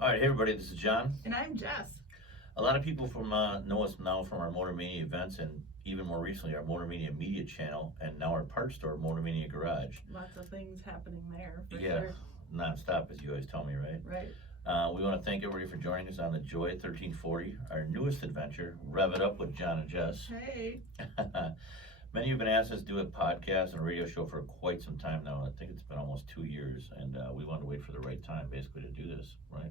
All right, hey everybody, this is John. And I'm Jess. A lot of people know us now from our Motor Mania events and even more recently our Motor Mania media channel and now our parts store, Motor Mania Garage. Lots of things happening there. Yeah, Sure. non-stop as you always tell me, right? Right. We want to thank everybody for joining us on the Joy 1340, our newest adventure, Rev It Up with John and Jess. Hey. Many of you have been asked us to do a podcast and a radio show for quite some time now. I think it's been almost 2 years, and we wanted to wait for the right time basically to do this, right?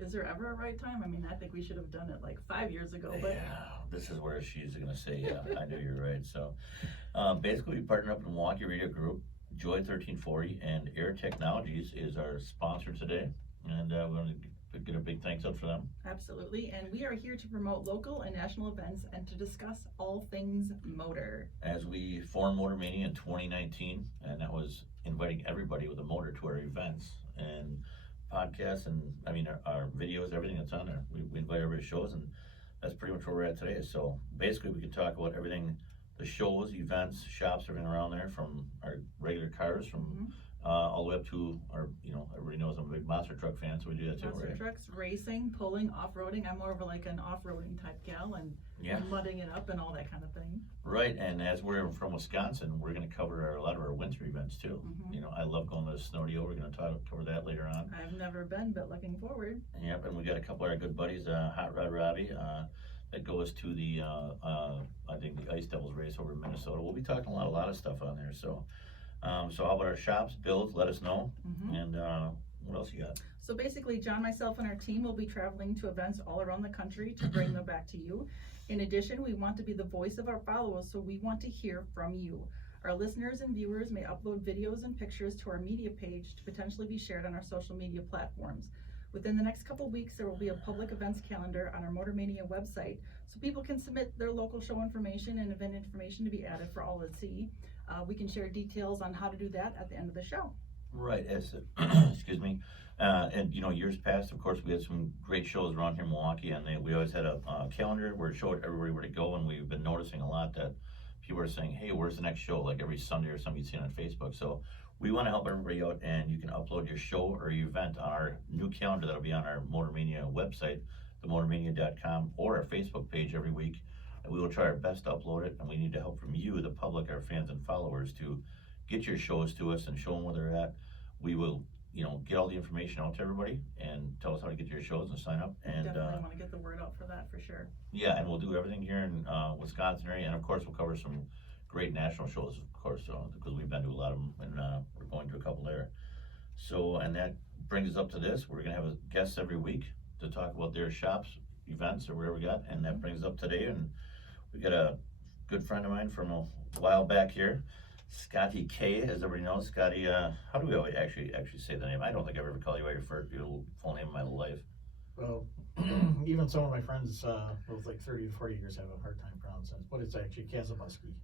Is there ever a right time? I mean, I think we should have done it like 5 years ago. But Yeah, this is where she's going to say, yeah, I knew you're right. So basically, we partnered up in Milwaukee Radio Group, Joy 1340, and Air Technologies is our sponsor today. And we want to get a big thanks out for them. Absolutely. And we are here to promote local and national events and to discuss all things motor. As we formed Motor Mania in 2019, and that was inviting everybody with a motor to our events and podcasts and our videos, everything that's on there. We invite everybody to shows, and that's pretty much where we're at today. So basically we can talk about everything, the shows, events, shops, everything around there, from our regular cars, from all the way up to our, everybody knows I'm a big monster truck fan, so we do that too, Monster right? trucks, racing, pulling, off-roading. I'm more of like an off-roading type gal and mudding it up and all that kind of thing. Right, and as we're from Wisconsin, we're going to cover a lot of our winter events too. I love going to the Snowdeo. We're going to cover that later on. I've never been, but looking forward. Yep, and we got a couple of our good buddies, Hot Rod Robbie, that goes to the I think the Ice Devils race over in Minnesota. We'll be talking a lot of stuff on there. So, so how about our shops, builds? Let us know. And what else you got? So basically, John, myself, and our team will be traveling to events all around the country to bring them back to you. In addition, we want to be the voice of our followers, so we want to hear from you. Our listeners and viewers may upload videos and pictures to our media page to potentially be shared on our social media platforms. Within the next couple weeks, there will be a public events calendar on our Motor Mania website, so people can submit their local show information and event information to be added for all to see. We can share details on how to do that at the end of the show. Right, as excuse me, and years past, of course, we had some great shows around here in Milwaukee, and we always had a calendar where it showed everybody where to go, and we've been noticing a lot that people are saying, hey, where's the next show, like every Sunday or something you'd seen on Facebook. So we want to help everybody out, and you can upload your show or your event on our new calendar that'll be on our Motor Mania website, themotormania.com, or our Facebook page every week. And we will try our best to upload it, and we need the help from you, the public, our fans and followers, to get your shows to us and show them where they're at. We will, get all the information out to everybody and tell us how to get to your shows and sign up. And definitely want to get the word out for that for sure. Yeah, and we'll do everything here in Wisconsin area, and of course we'll cover some great national shows, of course, because we've been to a lot of them, and we're going to a couple there. So, and that brings us up to this. We're gonna have a guest every week to talk about their shops, events, or whatever we got, and that brings us up today. And we got a good friend of mine from a while back here, Scotty K, as everybody knows. Scotty, how do we always actually say the name? I don't think I've ever called you by your full name in my life. Well, even some of my friends, both like 30 to 40 years, have a hard time pronouncing it, but it's actually Kasabuke.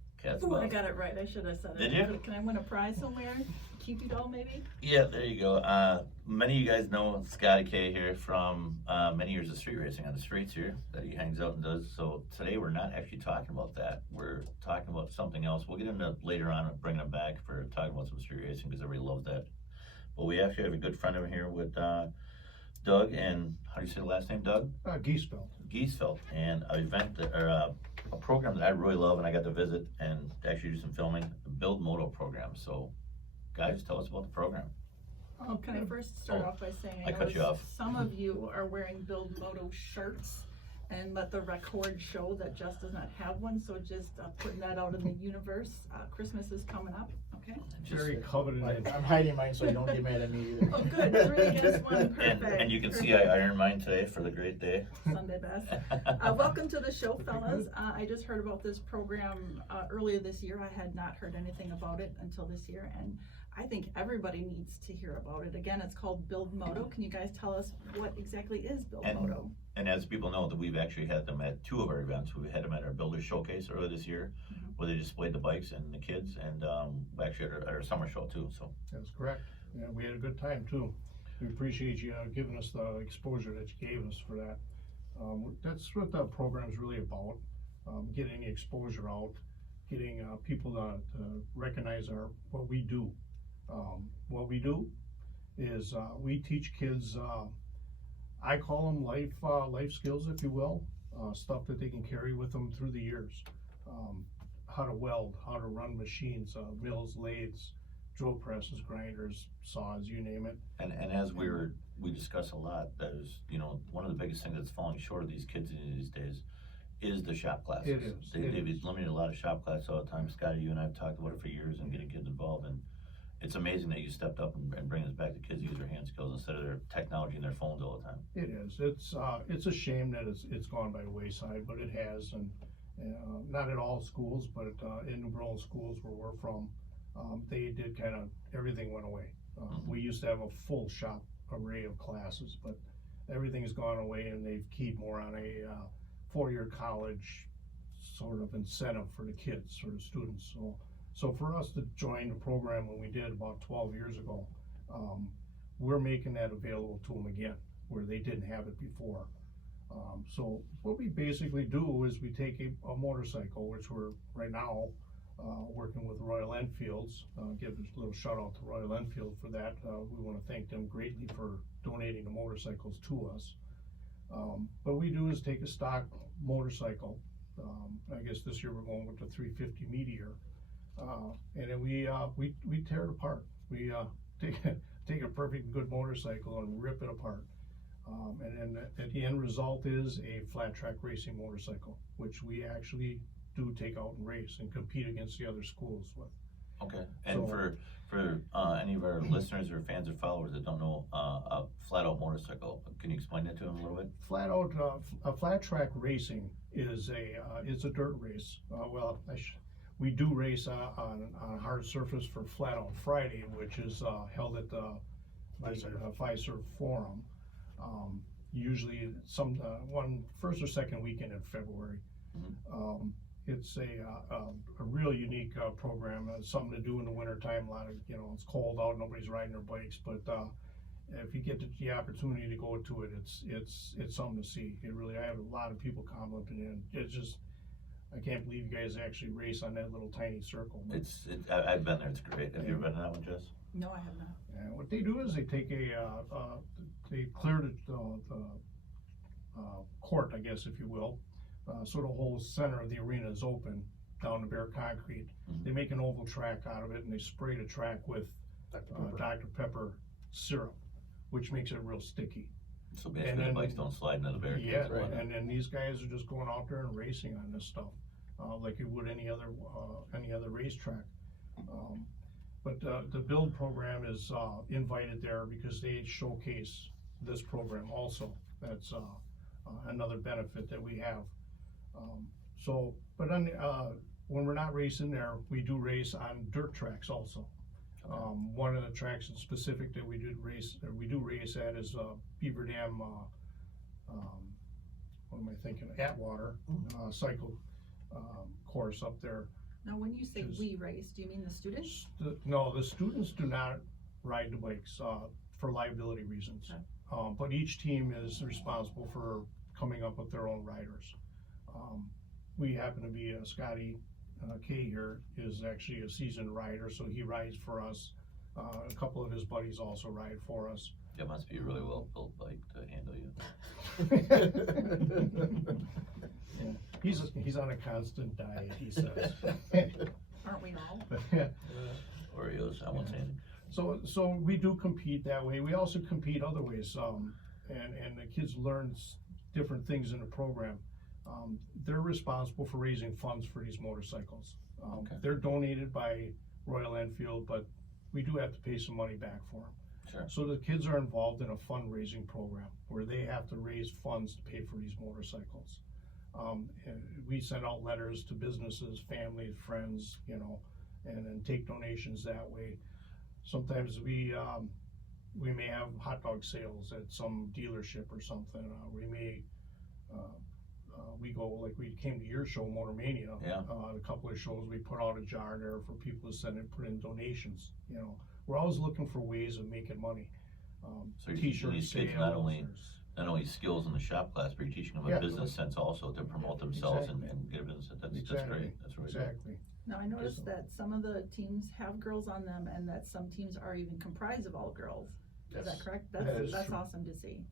Oh, I got it right. I should have said it. Did you? Can I win a prize somewhere? Cupid doll, maybe? Yeah, there you go. Many of you guys know Scotty K here from many years of street racing on the streets here that he hangs out and does. So today we're not actually talking about that. We're talking about something else. We'll get into later on bringing him back for talking about some street racing because everybody loves that. But we actually have a good friend over here with Doug, and how do you say the last name, Doug? Giesfeldt. Giesfeldt, and an event a program that I really love, and I got to visit and actually do some filming, the Build Moto program. So, guys, tell us about the program. Oh, can I first start off by saying I cut you off. Some of you are wearing Build Moto shirts, and let the record show that Jess does not have one. So just putting that out in the universe. Christmas is coming up. Okay. Very coveted. I'm hiding mine so you don't get mad at me either. Oh, good. 3 against 1. Perfect. And you can see I ironed mine today for the great day. Sunday best. Welcome to the show, fellas. I just heard about this program earlier this year. I had not heard anything about it until this year, and I think everybody needs to hear about it. Again, it's called Build Moto. Can you guys tell us what exactly is Build Moto? And as people know, that we've actually had them at 2 of our events. We had them at our Builder Showcase earlier this year, where they displayed the bikes and the kids, and actually at our summer show too. So that's correct. Yeah, we had a good time too. We appreciate you giving us the exposure that you gave us for that. That's what the program is really about, getting the exposure out, getting people to recognize what we do. What we do is we teach kids I call them life skills, if you will, stuff that they can carry with them through the years. How to weld, how to run machines, mills, lathes, drill presses, grinders, saws, you name it. And as we discuss a lot, that is, you know, one of the biggest things that's falling short of these kids these days is the shop classes. It is. They've eliminated a lot of shop classes all the time. Scotty, you and I have talked about it for years and getting kids involved, and it's amazing that you stepped up and bringing us back to kids use their hand skills instead of their technology and their phones all the time. It is. It's a shame that it's gone by the wayside, but it has, and not at all schools, but in New Orleans schools where we're from, they did kind of, everything went away. We used to have a full shop array of classes, but everything's gone away, and they've keyed more on a 4-year college sort of incentive for the kids, for the students. So for us to join the program when we did about 12 years ago, we're making that available to them again, where they didn't have it before. So what we basically do is we take a motorcycle, which we're right now working with Royal Enfields. Give a little shout out to Royal Enfield for that. We want to thank them greatly for donating the motorcycles to us. What we do is take a stock motorcycle. I guess this year we're going with the 350 Meteor, and then we tear it apart. We take a perfect good motorcycle and rip it apart. And then at the end result is a flat track racing motorcycle, which we actually do take out and race and compete against the other schools with. Okay, and so, for any of our listeners or fans or followers that don't know a flat out motorcycle, can you explain that to them a little bit? Flat out, a flat track racing is it's a dirt race. We do race on a hard surface for Flat Out Friday, which is held at the Fiserv Forum. Usually one first or second weekend in February. Mm-hmm. It's a real unique program. It's something to do in the wintertime. A lot of, it's cold out, nobody's riding their bikes, but if you get the opportunity to go to it, it's something to see. It really, I have a lot of people commenting, and it's just, I can't believe you guys actually race on that little tiny circle. I've been there. It's great. Have you ever been to that one, Jess? No, I have not. And what they do is they take they clear the court, I guess, if you will. So the whole center of the arena is open down to bare concrete. Mm-hmm. They make an oval track out of it, and they spray the track with Dr. Pepper syrup, which makes it real sticky. So basically the bikes don't slide into the barricades. Yeah, right. And then these guys are just going out there and racing on this stuff, like you would any other racetrack. But the Build program is invited there because they showcase this program also. That's another benefit that we have. But when we're not racing there, we do race on dirt tracks also. One of the tracks in specific that we do race at is Beaver Dam. What am I thinking? Atwater cycle course up there. Now, when you say we race, do you mean the students? No, the students do not ride the bikes for liability reasons. Okay. But each team is responsible for coming up with their own riders. We happen to be Scotty K here is actually a seasoned rider, so he rides for us. A couple of his buddies also ride for us. That must be a really well built bike to handle you. Yeah. He's on a constant diet, he says. Aren't we all? Oreos, I won't say anything. So we do compete that way. We also compete other ways, and the kids learn different things in the program. They're responsible for raising funds for these motorcycles. Okay. They're donated by Royal Enfield, but we do have to pay some money back for them. Sure. So the kids are involved in a fundraising program where they have to raise funds to pay for these motorcycles. And we send out letters to businesses, family, friends, and then take donations that way. Sometimes we may have hot dog sales at some dealership or something. We may we go, like we came to your show, Motor Mania. Yeah. A couple of shows, we put out a jar there for people to put in donations. We're always looking for ways of making money. So you're teaching these kids not only skills in the shop class, but you're teaching them a business sense also to promote themselves and get a business. That's great. That's really exactly. Now, I noticed that some of the teams have girls on them, and that some teams are even comprised of all girls. Is that correct? That's true. awesome to see.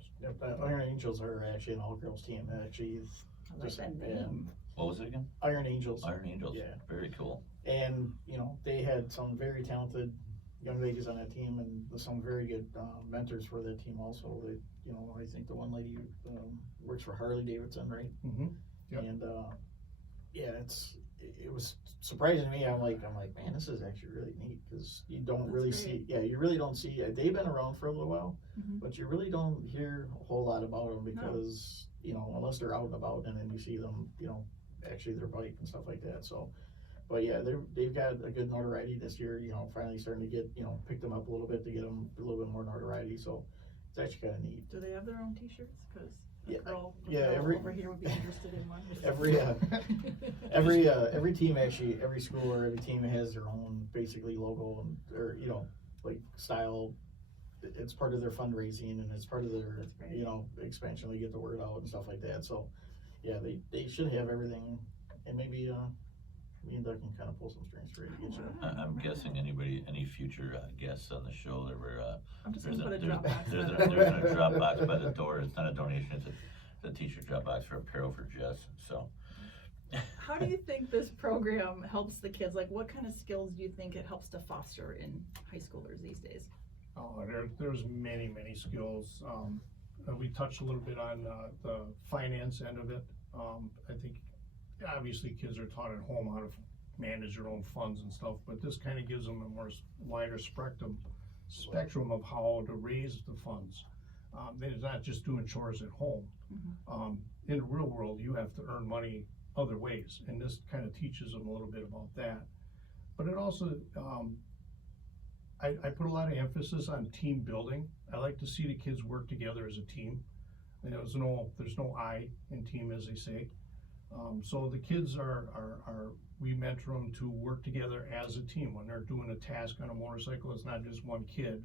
It's Yep, Iron Angels are actually an all-girls team, actually, I like just, that yeah, name. What was it again? Iron Angels. Iron Angels. Yeah. Very cool. And, you know, they had some very talented young ladies on that team and some very good mentors for that team also. They, you know, I think the one lady works for Harley Davidson, right? Mm-hmm. Yep. And, yeah, it was surprising to me. I'm like, man, this is actually really neat because you don't That's really great. see, you really don't see, they've been around for a little while, Mhm. but you really don't hear a whole lot about them because, you know, unless they're out and about and then you see them, you know, actually their bike and stuff like that. So, but yeah, they've got a good notoriety this year, you know, finally starting to get, you know, pick them up a little bit to get them a little bit more notoriety. So it's actually kind of neat. Do they have their own t-shirts? Cause Yeah, a girl every- over here would be interested in one. Every team actually, every school or every team has their own basically logo and, or, you know, like style. It's part of their fundraising and it's part of their, That's great. you know, expansion. They get the word out and stuff like that. So, yeah, they should have everything and maybe, me and Doug can kind of pull some strings for you to get you. I'm guessing any future guests on the show, there were, I'm just there's gonna a, put a there's, drop box. there's a drop box by the door. It's not a donation, it's a t-shirt drop box for apparel for Jess, so. How do you think this program helps the kids? Like, what kind of skills do you think it helps to foster in high schoolers these days? Oh, there's many skills. We touched a little bit on the finance end of it. I think obviously kids are taught at home how to manage their own funds and stuff, but this kind of gives them a more wider spectrum of how to raise the funds. It's not just doing chores at home. In the real world, you have to earn money other ways, and this kind of teaches them a little bit about that. But it also, I put a lot of emphasis on team building. I like to see the kids work together as a team. And there's no I in team, as they say. So the kids we mentor them to work together as a team. When they're doing a task on a motorcycle, it's not just one kid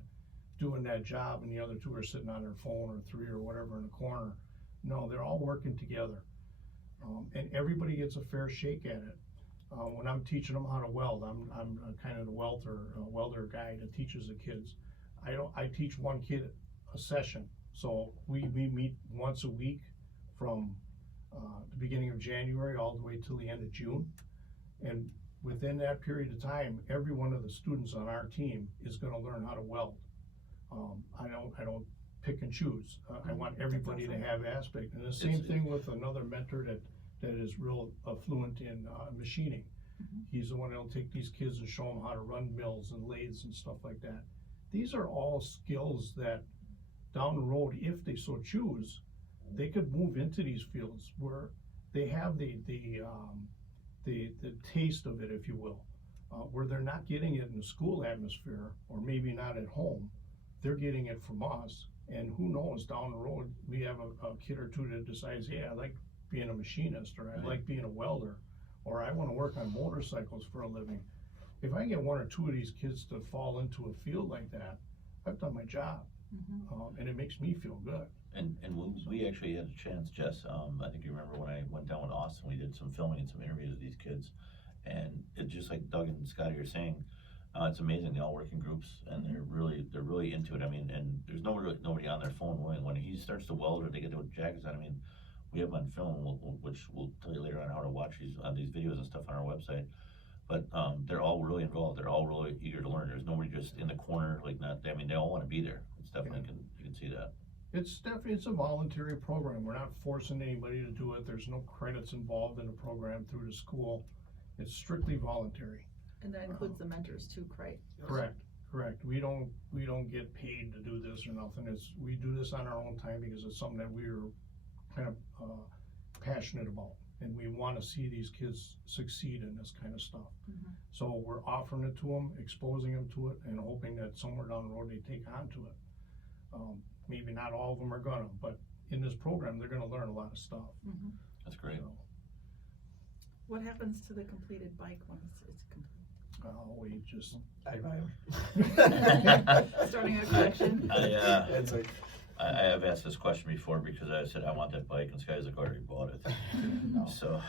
doing that job and the other two are sitting on their phone or three or whatever in the corner. No, they're all working together. And everybody gets a fair shake at it. When I'm teaching them how to weld, I'm kind of the welder guy that teaches the kids. I teach one kid a session. So we meet once a week from the beginning of January all the way till the end of June. And within that period of time, every one of the students on our team is gonna learn how to weld. I don't pick and choose. I want everybody to have aspect. And the same thing with another mentor that is real fluent in machining. He's the one that'll take these kids and show them how to run mills and lathes and stuff like that. These are all skills that down the road, if they so choose, they could move into these fields where they have the taste of it, if you will, where they're not getting it in the school atmosphere or maybe not at home. They're getting it from us, and who knows, down the road we have a kid or two that decides, yeah, I like being a machinist, or I like being a welder, or I want to work on motorcycles for a living. If I get one or two of these kids to fall into a field like that, I've done my job. And it makes me feel good. And we actually had a chance, Jess, I think you remember when I went down with Austin, we did some filming and some interviews with these kids. And it's just like Doug and Scotty are saying, it's amazing, they all work in groups and they're really into it. I mean, and there's nobody on their phone when he starts to weld or they get their jackets on. I mean, we have them on film, which we'll tell you later on how to watch these videos and stuff on our website. But they're all really involved. They're all really eager to learn. There's nobody just in the corner, like not. I mean, they all want to be there. It's definitely you can see that. It's a voluntary program. We're not forcing anybody to do it. There's no credits involved in the program through the school. It's strictly voluntary. And that includes the mentors too, right? Correct. We don't get paid to do this or nothing. We do this on our own time because it's something that we're kind of passionate about, and we want to see these kids succeed in this kind of stuff. So we're offering it to them, exposing them to it, and hoping that somewhere down the road they take on to it. Maybe not all of them are gonna, but in this program they're gonna learn a lot of stuff. That's great. So, What happens to the completed bike once it's complete? we just I buy them. Starting a collection? It's like, I have asked this question before because I said I want that bike and Sky's like, I already bought it. no. So.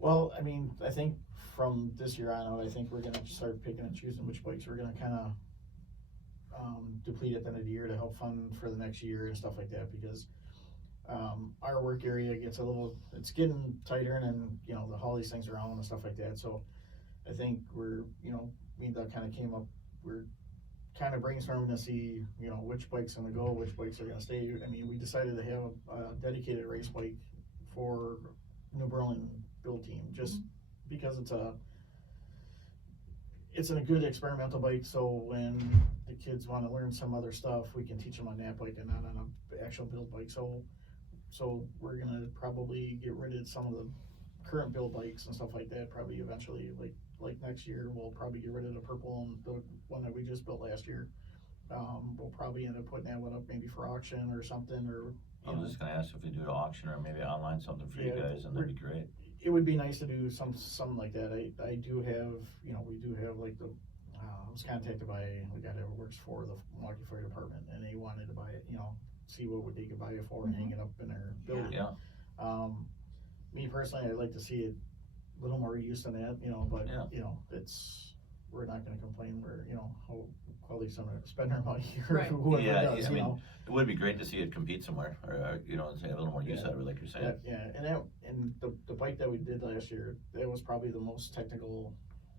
Well, I mean, I think from this year on out, I think we're gonna start picking and choosing which bikes we're gonna kind of deplete at the end of the year to help fund for the next year and stuff like that, because our work area gets it's getting tighter, and you know, the haul these things around and stuff like that. So I think we're, you know, me and Doug kind of came up, we're kind of brainstorming to see, you know, which bike's gonna go, which bikes are gonna stay. I mean, we decided to have a dedicated race bike for New Berlin build team, just because it's a good experimental bike, so when the kids want to learn some other stuff, we can teach them on that bike and not on an actual build bike. So we're gonna probably get rid of some of the current build bikes and stuff like that, probably eventually, like next year, we'll probably get rid of the purple and the one that we just built last year. We'll probably end up putting that one up maybe for auction or something, or I was just gonna ask if we do an auction or maybe online something for you guys, and that'd be great. it would be nice to do something like that. I do have, you know, we do have like I was contacted by a guy that works for the Milwaukee Fire Department, and they wanted to buy it, you know, see what they could buy it for and hang it up in their building. Yeah. Me personally, I'd like to see it a little more use than that, you know, but you know, we're not gonna complain. We're, you know, how at least I'm gonna spend our money or Right. whoever Yeah, does, I you mean, know. it would be great to see it compete somewhere, or you know, have a little more use out of it, like you're saying. And the bike that we did last year, that was probably the most technical.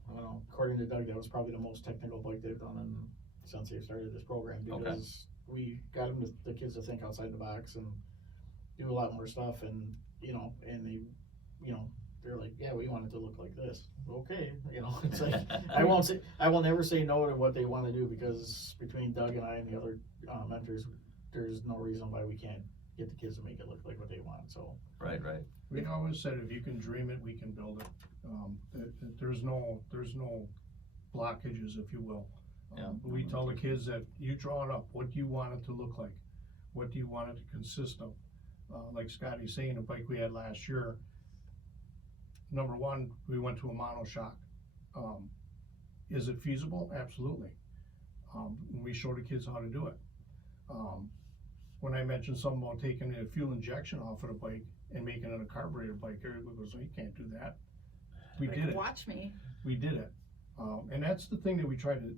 I don't know, according to Doug, that was probably the most technical bike they've done since they started this program, because we got the kids to think outside the box and do a lot more stuff, and you know, and they, you know, they're like, yeah, we want it to look like this. Okay, you know, it's like I will never say no to what they want to do, because between Doug and I and the other mentors, there's no reason why we can't get the kids to make it look like what they want. So Right. We always said, if you can dream it, we can build it. There's no blockages, if you will. We tell the kids that you draw it up. What do you want it to look like? What do you want it to consist of? Like Scotty's saying, the bike we had last year, number one, we went to a monoshock. Is it feasible? Absolutely. We show the kids how to do it. When I mentioned something about taking the fuel injection off of the bike and making it a carburetor bike, everybody goes, oh, you can't do that. We did it. Watch me. We did it. And that's the thing that we try to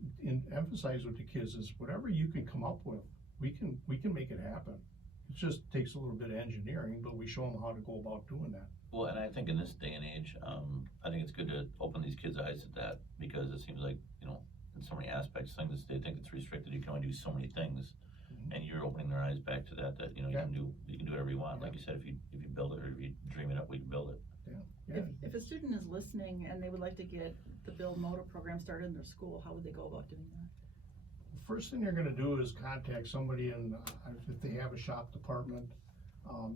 emphasize with the kids, is whatever you can come up with, we can make it happen. It just takes a little bit of engineering, but we show them how to go about doing that. Well, and I think in this day and age, I think it's good to open these kids' eyes at that, because it seems like, you know, in so many aspects, things they think it's restricted. You can only do so many things, and you're opening their eyes back to that. That, you know, you can do whatever you want. Like you said, if you build it, or if you dream it up, we can build it. If a student is listening and they would like to get the Build Moto program started in their school, how would they go about doing that? First thing they're gonna do is contact somebody if they have a shop department.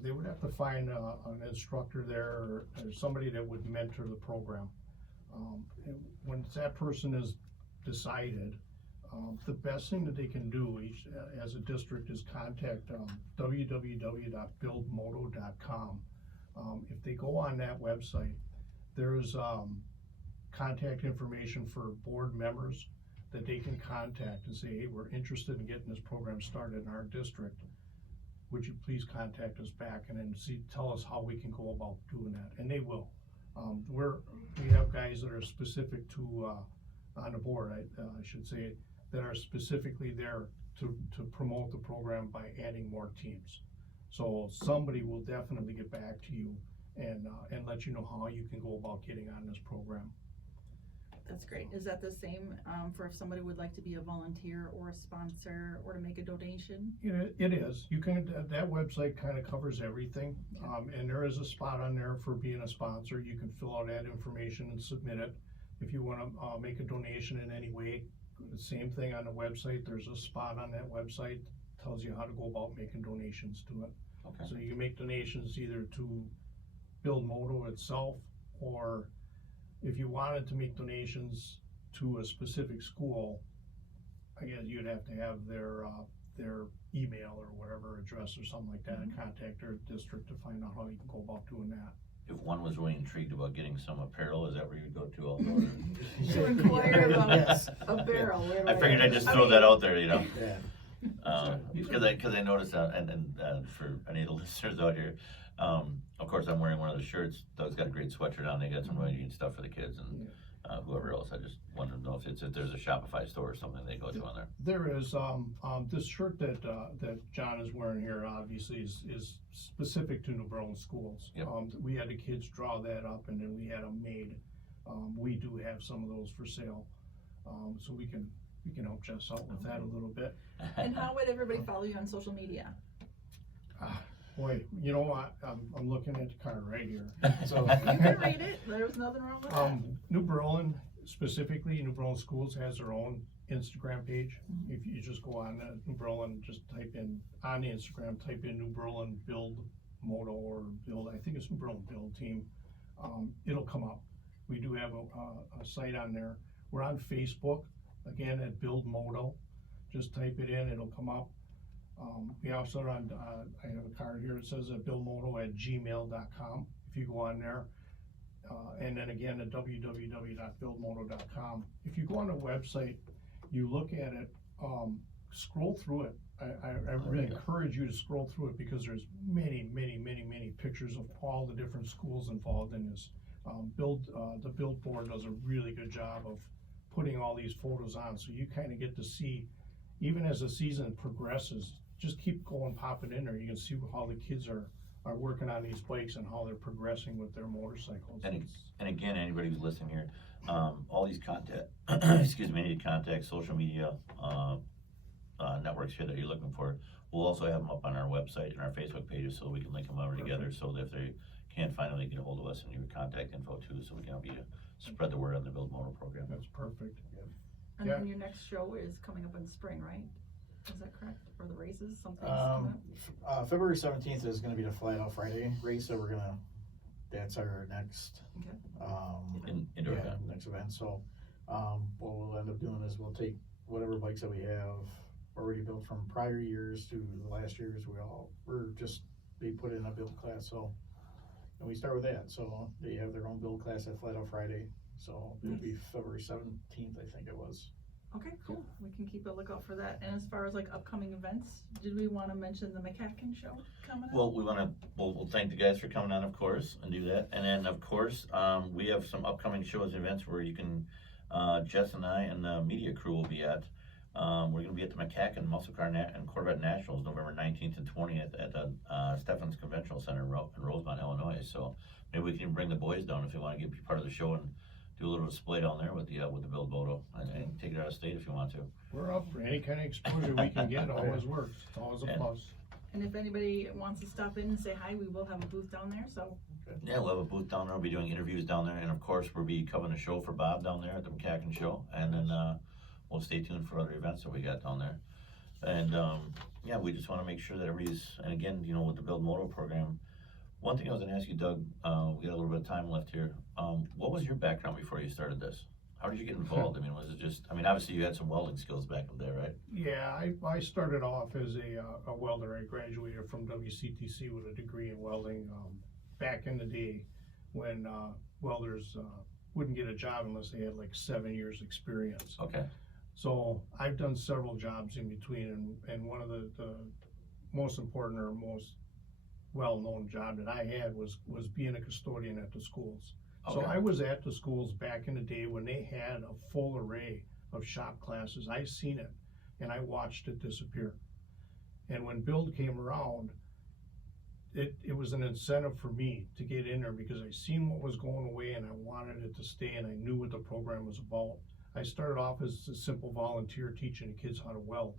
They would have to find an instructor there, or somebody that would mentor the program. Once that person is decided, the best thing that they can do as a district is contact www.buildmoto.com. If they go on that website, there's contact information for board members that they can contact and say, hey, we're interested in getting this program started in our district. Would you please contact us back, and then tell us how we can go about doing that, and they will. We have guys that are specific to on the board, I should say, that are specifically there to promote the program by adding more teams. So somebody will definitely get back to you and let you know how you can go about getting on this program. That's great. Is that the same for if somebody would like to be a volunteer or a sponsor or to make a donation? It is. You can. That website kind of covers everything, and there is a spot on there for being a sponsor. You can fill out that information and submit it. If you want to make a donation in any way, the same thing on the website. There's a spot on that website that tells you how to go about making donations to it. Okay. So you can make donations either to Build Moto itself, or if you wanted to make donations to a specific school, I guess you'd have to have their email or whatever address or something like that, and contact their district to find out how you can go about doing that. If one was really intrigued about getting some apparel, is that where you'd go to also? To inquire about Yes. a barrel. I figured I'd just throw that out there, you know. Yeah. Because I noticed that, and for any of the listeners out here, of course I'm wearing one of the shirts. Doug's got a great sweatshirt on. They got some really neat stuff for the kids, and whoever else. I just wanted to know if there's a Shopify store or something they go to on there. There is, this shirt that John is wearing here obviously is specific to New Berlin schools. Yep. We had the kids draw that up and then we had them made. We do have some of those for sale. So we can help Jess out with that a little bit. And how would everybody follow you on social media? Boy, you know what, I'm looking at the card right here. So, You can read it, there's nothing wrong with that. New Berlin, specifically New Berlin Schools has their own Instagram page. If you just go on New Berlin, just type in, on the Instagram, type in New Berlin Build Moto or Build, I think it's New Berlin Build Team. It'll come up. We do have a site on there. We're on Facebook, again at Build Moto. Just type it in, it'll come up. We also are on, I have a card here, it says buildmoto@gmail.com. If you go on there, and then again at www.buildmoto.com. If you go on the website, you look at it, scroll through it. I really encourage you to scroll through it because there's many pictures of all the different schools involved in this. The Build board does a really good job of putting all these photos on, so you kind of get to see, even as the season progresses, just keep going, popping in there. You can see how the kids are working on these bikes and how they're progressing with their motorcycles. And again, anybody who's listening here, all these contact, any contact, social media networks here that you're looking for, we'll also have them up on our website and our Facebook pages so we can link them over together. So that if they can't find them, they get a hold of us and your contact info too, so we can help you spread the word on the Build Moto program. That's perfect. And Yeah. then your next show is coming up in spring, right? Is that correct? For the races, something's coming up? February 17th is gonna be the Flat Out Friday race that that's our next, Indoor event. next event. So, what we'll end up doing is we'll take whatever bikes that we have already built from prior years to the last years, we're just be put in a build class. So, and we start with that. So they have their own build class at Flat Out Friday. So it'll be February 17th, I think it was. Okay, cool. We can keep a lookout for that. And as far as like upcoming events, did we want to mention the McCacken show coming up? Well, we'll thank the guys for coming on, of course, and do that. And then, of course, we have some upcoming shows and events where you can, Jess and I and the media crew will be at. We're going to be at the McCacken Muscle Car and Corvette Nationals November 19th and 20th at the Stephens Conventional Center in Rosemont, Illinois. So maybe we can bring the boys down if you want to be part of the show and do a little display down there with the Build Moto and take it out of state if you want to. We're up for any kind of exposure we can get. Always works. It's always a plus. And if anybody wants to stop in and say hi, we will have a booth down there, so. Yeah, we'll have a booth down there. We'll be doing interviews down there. And of course, we'll be covering a show for Bob down there at the McCacken show. And then we'll stay tuned for other events that we got down there. And yeah, we just want to make sure that and again, with the Build Moto program, one thing I was going to ask you, Doug, we got a little bit of time left here. What was your background before you started this? How did you get involved? Was it just, obviously you had some welding skills back in the day, right? Yeah, I started off as a welder. I graduated from WCTC with a degree in welding back in the day when welders wouldn't get a job unless they had like 7 years experience. Okay. So I've done several jobs in between, and one of the most important or most well-known job that I had was being a custodian at the schools. Okay. So I was at the schools back in the day when they had a full array of shop classes. I seen it and I watched it disappear. And when Build came around, it was an incentive for me to get in there because I seen what was going away and I wanted it to stay and I knew what the program was about. I started off as a simple volunteer teaching the kids how to weld.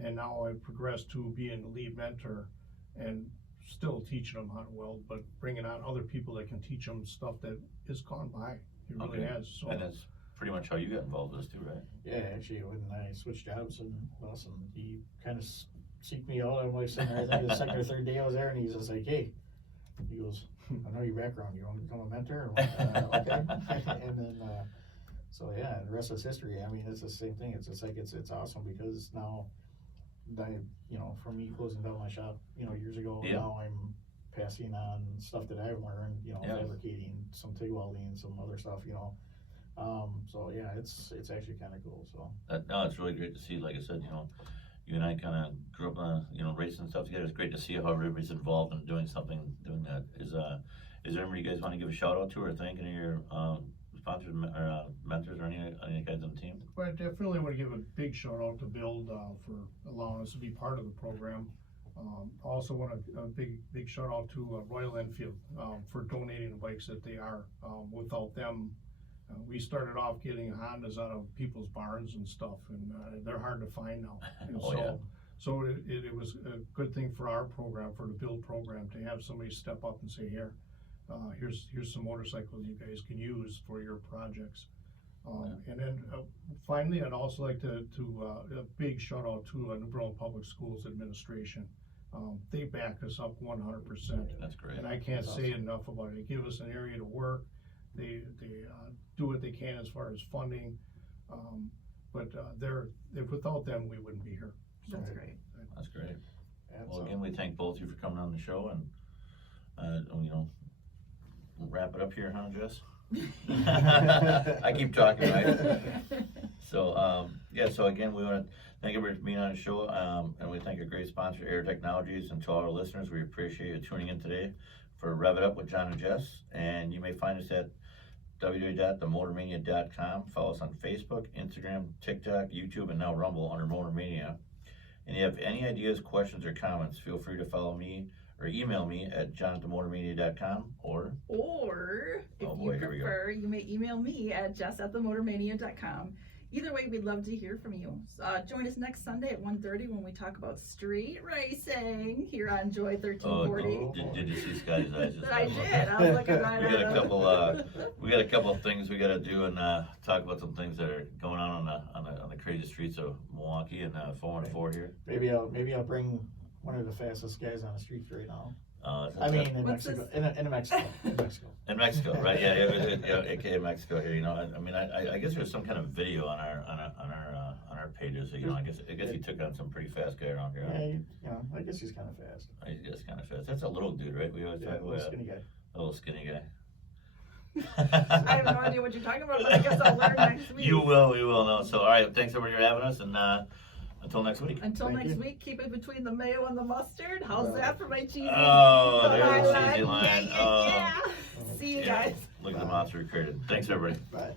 And now I've progressed to being the lead mentor and still teaching them how to weld, but bringing on other people that can teach them stuff that has gone by. It really has. So. And that's pretty much how you got involved with this too, right? Yeah, actually, when I switched jobs and Wilson, he kind of seeked me out. I'm like sitting there, I think the second or third day I was there, and he's just like, hey, he goes, I know your background. You want to become a mentor? Okay. And then, so yeah, the rest is history. It's the same thing. It's just like, it's awesome because now, from me closing down my shop, years ago, now I'm passing on stuff that I've learned, fabricating, some TIG welding, some other stuff, so yeah, it's actually kind of cool. So no, it's really great to see. Like I said, you and I kind of grew up, racing stuff together. It's great to see how everybody's involved in doing that. Is there anybody you guys want to give a shout out to or thank any of your sponsors, mentors, or any guys on the team? But I definitely want to give a big shout out to Build, for allowing us to be part of the program. Also want a big shout out to Royal Enfield, for donating the bikes that they are. Without them, we started off getting Hondas out of people's barns and stuff, and they're hard to find now. And Oh, yeah. So it was a good thing for our program, for the Build program, to have somebody step up and say, here's some motorcycles you guys can use for your projects. And then finally, I'd also like to a big shout out to New Berlin Public Schools Administration. They back us up 100%. That's great. And I can't say enough about it. They give us an area to work. They do what they can as far as funding. But without them, we wouldn't be here. That's great. That's great. That's, Well, again, we thank both of you for coming on the show, and we'll wrap it up here, huh, Jess? I keep talking, right? So, so again, we want to thank everybody for being on the show, and we thank our great sponsor, Air Technologies, and to all our listeners, we appreciate you tuning in today for Rev It Up with John and Jess, and you may find us at www.themotormania.com. Follow us on Facebook, Instagram, TikTok, YouTube, and now Rumble under Motormania. And if you have any ideas, questions, or comments, feel free to follow me or email me at john@themotormania.com or If Oh boy, you here we go. prefer, you may email me at jess@themotormania.com. Either way, we'd love to hear from you. Join us next Sunday at 1:30 when we talk about street racing here on Joy 1340. did you see Scotty's eyes? just I now? did. I was looking right We at got a him. couple. We got a couple of things we got to do and talk about some things that are going on the crazy streets of Milwaukee and 414 here. maybe I'll bring one of the fastest guys on the street right now. Is I that- mean, in What's Mexico, this? in Mexico, in Mexico, right? AKA Mexico here. I mean, I guess there's some kind of video on our pages. So, I guess he took on some pretty fast guy around here. Yeah, I guess he's kind of fast. He's just kind of fast. That's a little dude, right? We always Yeah, talk little about skinny guy. a little skinny guy. I have no idea what you're talking about, but I guess I'll learn next week. We will know. So, all right, thanks everybody for having us, and until next week. Until Thank next you. week, keep it between the mayo and the mustard. How's Right. that for my cheesy? Oh, there's a line? cheesy line. Yeah. See you Yeah. guys. Look at the monster we created. Thanks, everybody. Bye.